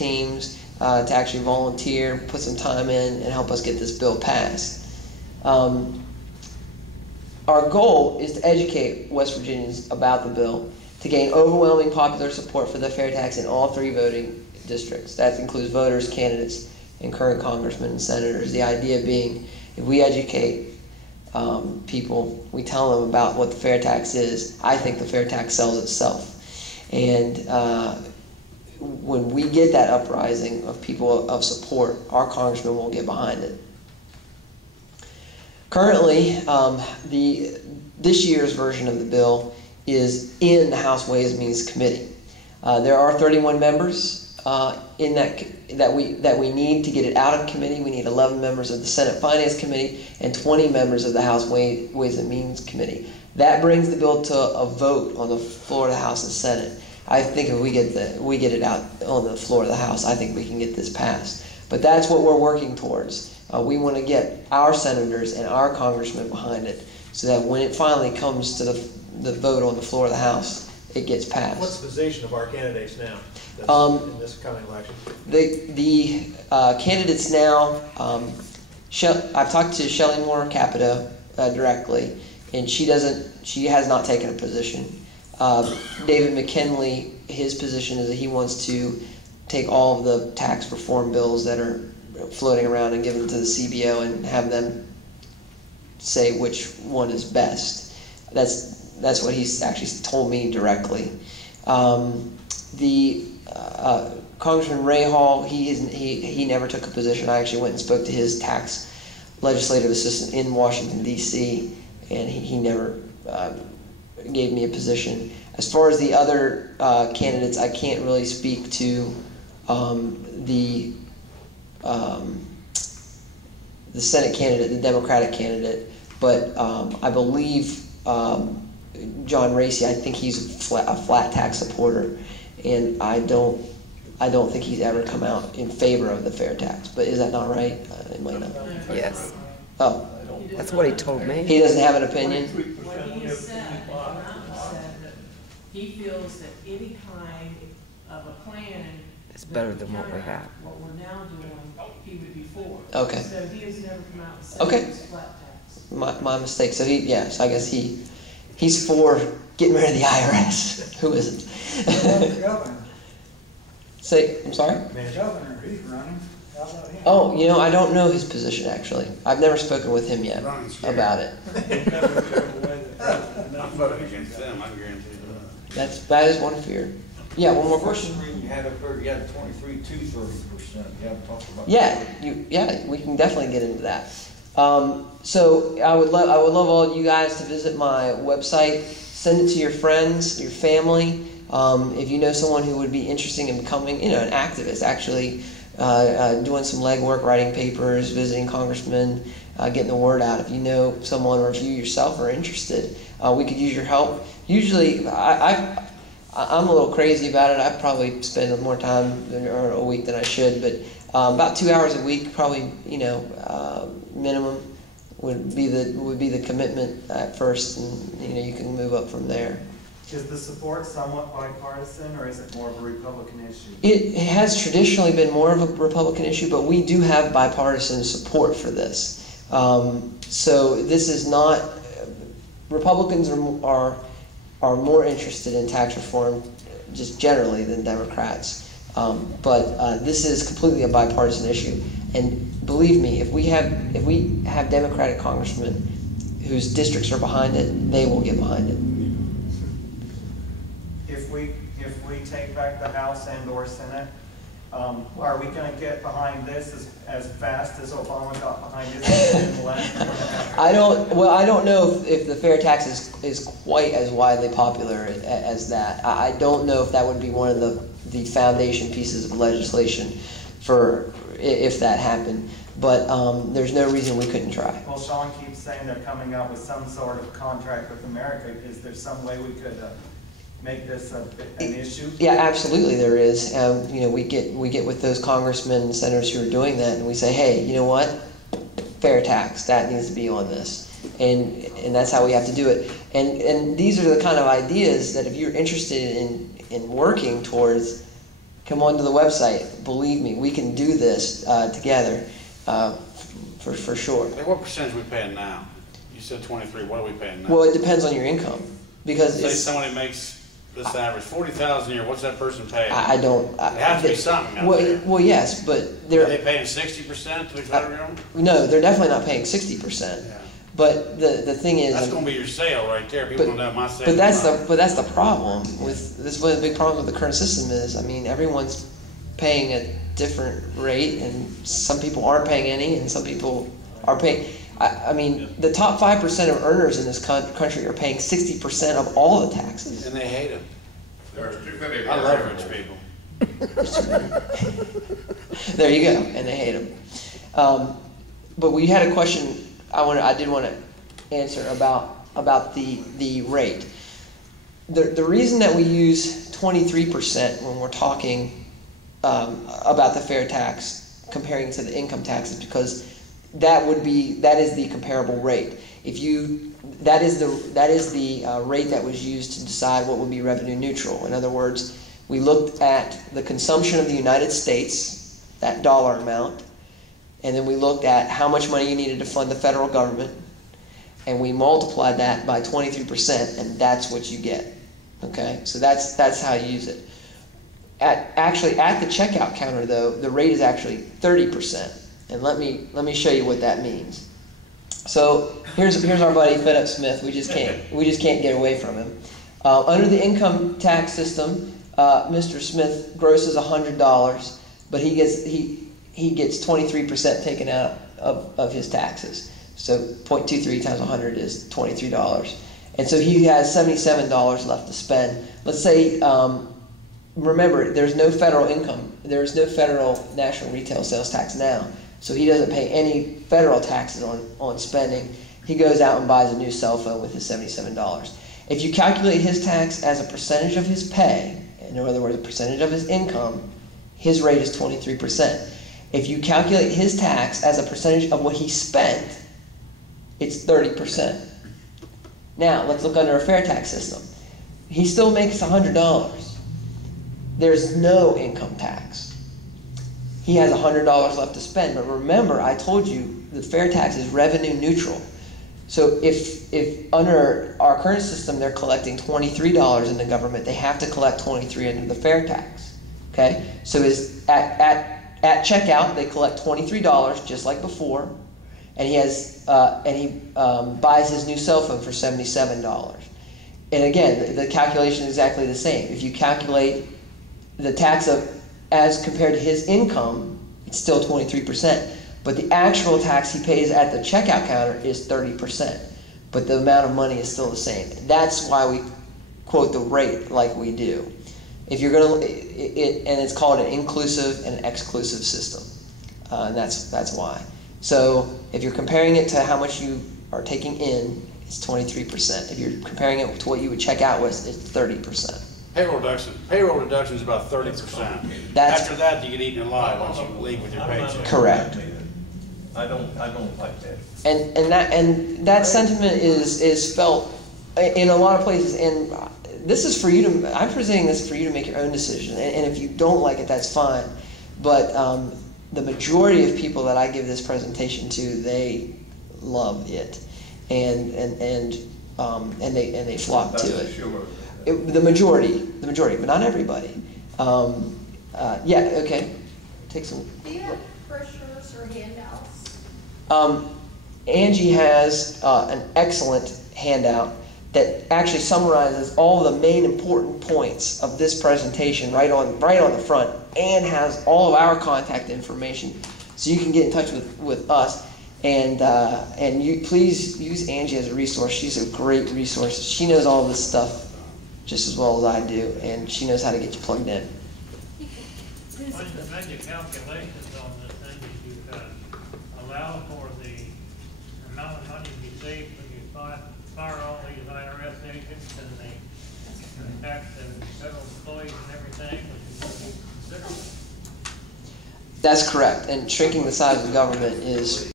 teams to actually volunteer, put some time in, and help us get this bill passed. Our goal is to educate West Virginians about the bill, to gain overwhelming popular support for the fair tax in all 3 voting districts. That includes voters, candidates, and current congressmen and senators. The idea being, if we educate people, we tell them about what the fair tax is, I think the fair tax sells itself. And when we get that uprising of people of support, our congressman will get behind it. Currently, this year's version of the bill is in the House Ways and Means Committee. There are 31 members in that we need to get it out of committee. We need 11 members of the Senate Finance Committee and 20 members of the House Ways and Means Committee. That brings the bill to a vote on the floor of the House and Senate. I think if we get it out on the floor of the House, I think we can get this passed. But that's what we're working towards. We want to get our senators and our congressmen behind it, so that when it finally comes to the vote on the floor of the House, it gets passed. What's the position of our candidates now in this coming election? The candidates now, I've talked to Shelley Moore Capito directly, and she has not taken a position. David McKinley, his position is that he wants to take all of the tax reform bills that are floating around and give them to the CBO and have them say which one is best. That's what he's actually told me directly. Congressman Ray Hall, he never took a position. I actually went and spoke to his tax legislative assistant in Washington, D.C., and he never gave me a position. As far as the other candidates, I can't really speak to the Senate candidate, the Democratic candidate, but I believe John Racy, I think he's a flat tax supporter, and I don't think he's ever come out in favor of the fair tax. But is that not right? It might not. Yes. Oh. That's what he told me. He doesn't have an opinion? What he has said, that he feels that any kind of a plan is better than what we have. What we're now doing, he would be for. Okay. So he has never come out and said okay. it's flat tax. My mistake. So so I guess he's for getting rid of the IRS. Who isn't? Say, I'm sorry? The governor, he's running. How about him? Oh, I don't know his position actually. I've never spoken with him yet about it. I'm voting against them, I guarantee that. That is one fear. Yeah, one more question. You had up there, you had 23 to 30%. You haven't talked about that. Yeah, we can definitely get into that. So I would love all you guys to visit my website. Send it to your friends, your family. If you know someone who would be interested in becoming, an activist, actually doing some legwork, writing papers, visiting congressmen, getting the word out. If you know someone or if you yourself are interested, we could use your help. Usually, I'm a little crazy about it. I probably spend more time a week than I should, but about 2 hours a week, probably, minimum would be the commitment at first, and you can move up from there. Is the support somewhat bipartisan, or is it more of a Republican issue? It has traditionally been more of a Republican issue, but we do have bipartisan support for this. So this is not. Republicans are more interested in tax reform, just generally, than Democrats. But this is completely a bipartisan issue, and believe me, if we have Democratic congressmen whose districts are behind it, they will get behind it. If we take back the House and/or Senate, are we going to get behind this as fast as Obama got behind it in the last? I don't know if the fair tax is quite as widely popular as that. I don't know if that would be one of the foundation pieces of legislation for if that happened. But there's no reason we couldn't try. Well, Sean keeps saying they're coming out with some sort of contract with America. Is there some way we could make this an issue? Yeah, absolutely there is. We get with those congressmen and senators who are doing that, and we say, hey, you know what? Fair tax, that needs to be on this. And that's how we have to do it. And these are the kind of ideas that if you're interested in working towards come onto the website. Believe me, we can do this together for sure. Hey, what percentage are we paying now? You said 23. What are we paying now? Well, it depends on your income, because Say it's, somebody makes this average 40,000 a year. What's that person paying? I don't. It has to be something out there. Well, yes, but Are they're they paying 60% to the federal government? no, they're definitely not paying 60%. Yeah. But the thing is, That's going to be your sale right there. People don't know my sale. but that's the problem with this. One of the big problems with the current system is, I mean, everyone's paying a different rate, and some people aren't paying any, and some people are paying. I mean, the top 5% of earners in this country are paying 60% of all the taxes. And they hate them. I love rich people. There you go, and they hate them. But we had a question I did want to answer about the rate. The reason that we use 23% when we're talking about the fair tax comparing to the income tax is because that is the comparable rate. That is the rate that was used to decide what would be revenue neutral. In other words, we looked at the consumption of the United States, that dollar amount, and then we looked at how much money you needed to fund the federal government, and we multiplied that by 23%, and that's what you get. Okay, so that's how you use it. At the checkout counter, though, the rate is actually 30%, and let me show you what that means. So here's our buddy Fed Up Smith. We just can't get away from him. Under the income tax system, Mr. Smith grosses $100, but he gets 23% taken out of his taxes. So 0.23 times 100 is $23. And so he has $77 left to spend. Let's say, remember, there's no federal income. There's no federal national retail sales tax now. So he doesn't pay any federal taxes on spending. He goes out and buys a new cell phone with his $77. If you calculate his tax as a percentage of his pay, in other words, a percentage of his income, his rate is 23%. If you calculate his tax as a percentage of what he spent, it's 30%. Now, let's look under a fair tax system. He still makes $100. There's no income tax. He has $100 left to spend, but remember, I told you the fair tax is revenue neutral. So if under our current system they're collecting $23 in the government, they have to collect $23 under the fair tax. Okay, so at checkout they collect $23 just like before, and he buys his new cell phone for $77. And again, the calculation is exactly the same. If you calculate the tax as compared to his income, it's still 23%. But the actual tax he pays at the checkout counter is 30%. But the amount of money is still the same. That's why we quote the rate like we do. If you're going to, and it's called an inclusive and exclusive system, and that's why. So if you're comparing it to how much you are taking in, it's 23%. If you're comparing it to what you would check out with, it's 30%. Payroll deduction is about 30%. After that, you get eaten alive once you leave with your paycheck. Correct. I don't like that. And that sentiment is felt in a lot of places. And this is for you to. I'm presenting this for you to make your own decision. And if you don't like it, that's fine. But the majority of people that I give this presentation to, they love it, and they flock to it. Sure. The majority, but not everybody. Yeah, okay. Take some. Do you have brochures or handouts? Angie has an excellent handout that actually summarizes all the main important points of this presentation right on the front, and has all of our contact information, so you can get in touch with us. And you please use Angie as a resource. She's a great resource. She knows all this stuff just as well as I do, and she knows how to get you plugged in. When you make your calculations on this thing, you allow for the amount of money you save when you fire all these IRS agents and the tax and federal employees and everything, which is what you consider. That's correct, and shrinking the size of the government is